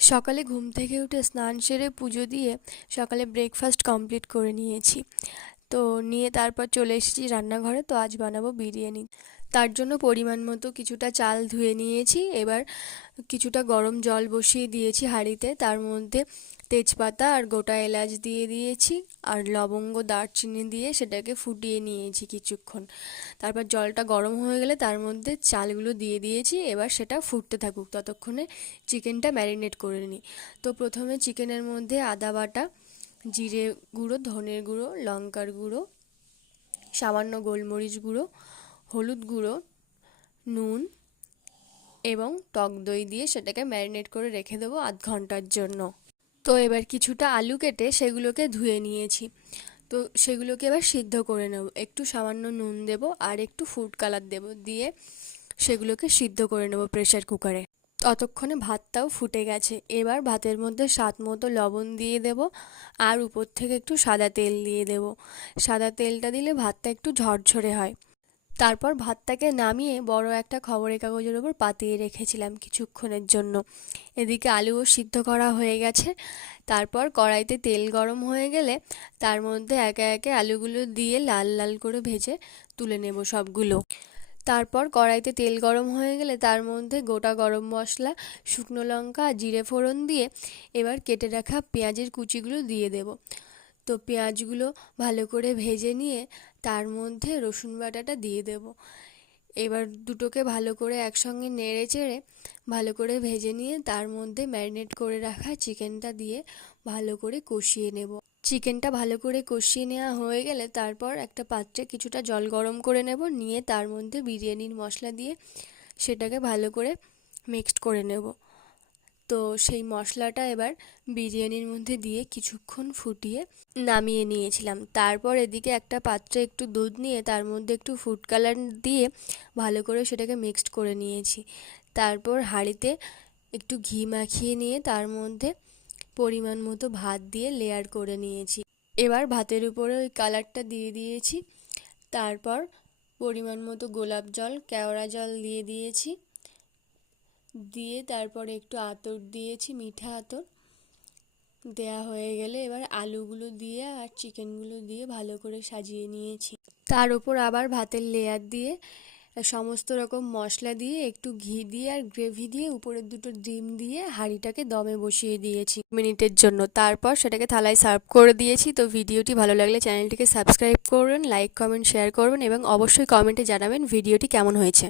সকালে ঘুম থেকে উঠে স্নান সেরে পুজো দিয়ে সকালে ব্রেকফাস্ট কমপ্লিট করে নিয়েছি। তো নিয়ে তারপর চলে এসেছি রান্নাঘরে। তো আজ বানাবো বিরিয়ানি। তার জন্য পরিমাণ মতো কিছুটা চাল ধুয়ে নিয়েছি। এবার কিছুটা গরম জল বসিয়ে দিয়েছি হাঁড়িতে, তার মধ্যে তেজপাতা আর গোটা এলাচ দিয়ে দিয়েছি আর লবঙ্গ দারচিনি দিয়ে সেটাকে ফুটিয়ে নিয়েছি কিছুক্ষণ। তারপর জলটা গরম হয়ে গেলে তার মধ্যে চালগুলো দিয়ে দিয়েছি। এবার সেটা ফুটতে থাকুক, ততক্ষণে চিকেনটা ম্যারিনেট করে নিই। তো প্রথমে চিকেনের মধ্যে আদা বাটা, জিরে গুঁড়ো, ধনের গুঁড়ো, লঙ্কার গুঁড়ো, সামান্য গোলমরিচ গুঁড়ো, হলুদ গুঁড়ো, নুন এবং টক দই দিয়ে সেটাকে ম্যারিনেট করে রেখে দেবো আধ ঘন্টার জন্য। তো এবার কিছুটা আলু কেটে সেগুলোকে ধুয়ে নিয়েছি। তো সেগুলোকে এবার সিদ্ধ করে নেব। একটু সামান্য নুন দেব আর একটু ফুড কালার দেব, দিয়ে সেগুলোকে সিদ্ধ করে নেব প্রেসার কুকারে। ততক্ষণে ভাতটাও ফুটে গেছে। এবার ভাতের মধ্যে স্বাদ মতো লবণ দিয়ে দেব আর উপর থেকে একটু সাদা তেল দিয়ে দেব। সাদা তেলটা দিলে ভাতটা একটু ঝরঝরে হয়। তারপর ভাতটাকে নামিয়ে বড় একটা খবরের কাগজের ওপর পাতিয়ে রেখেছিলাম কিছুক্ষণের জন্য। এদিকে আলুও সিদ্ধ করা হয়ে গেছে। তারপর কড়াইতে তেল গরম হয়ে গেলে তার মধ্যে একে একে আলুগুলো দিয়ে লাল লাল করে ভেজে তুলে নেব সবগুলো। তারপর কড়াইতে তেল গরম হয়ে গেলে তার মধ্যে গোটা গরম মশলা, শুকনো লঙ্কা আর জিরে ফোড়ন দিয়ে এবার কেটে রাখা পেঁয়াজের কুচিগুলো দিয়ে দেব। তো পেঁয়াজগুলো ভালো করে ভেজে নিয়ে তার মধ্যে রসুন বাটাটা দিয়ে দেব। এবার দুটোকে ভালো করে একসঙ্গে নেড়ে চেড়ে ভালো করে ভেজে নিয়ে তার মধ্যে ম্যারিনেট করে রাখা চিকেনটা দিয়ে ভালো করে কষিয়ে নেব। চিকেনটা ভালো করে কষিয়ে নেওয়া হয়ে গেলে তারপর একটা পাত্রে কিছুটা জল গরম করে নেব, নিয়ে তার মধ্যে বিরিয়ানির মশলা দিয়ে সেটাকে ভালো করে মিক্সড করে নেব। তো সেই মশলাটা এবার বিরিয়ানির মধ্যে দিয়ে কিছুক্ষণ ফুটিয়ে নামিয়ে নিয়েছিলাম। তারপর এদিকে একটা পাত্রে একটু দুধ নিয়ে তার মধ্যে একটু ফুড কালার দিয়ে ভালো করে সেটাকে মিক্সড করে নিয়েছি। তারপর হাঁড়িতে একটু ঘি মাখিয়ে নিয়ে তার মধ্যে পরিমাণ মতো ভাত দিয়ে লেয়ার করে নিয়েছি। এবার ভাতের উপরে ওই কালারটা দিয়ে দিয়েছি। তারপর পরিমাণ মতো গোলাপ জল, কেওড়া জল দিয়ে দিয়েছি। দিয়ে তারপরে একটু আতর দিয়েছি, মিঠা আতর। দেয়া হয়ে গেলে এবার আলুগুলো দিয়ে আর চিকেনগুলো দিয়ে ভালো করে সাজিয়ে নিয়েছি। তার ওপর আবার ভাতের লেয়ার দিয়ে সমস্ত রকম মশলা দিয়ে একটু ঘি দিয়ে আর গ্রেভি দিয়ে উপরের দুটো ডিম দিয়ে হাঁড়িটাকে দমে বসিয়ে দিয়েছি মিনিটের জন্য। তারপর সেটাকে থালায় সার্ভ করে দিয়েছি। তো ভিডিওটি ভালো লাগলে চ্যানেলটিকে সাবস্ক্রাইব করবেন, লাইক কমেন্ট শেয়ার করবেন এবং অবশ্যই কমেন্টে জানাবেন ভিডিওটি কেমন হয়েছে।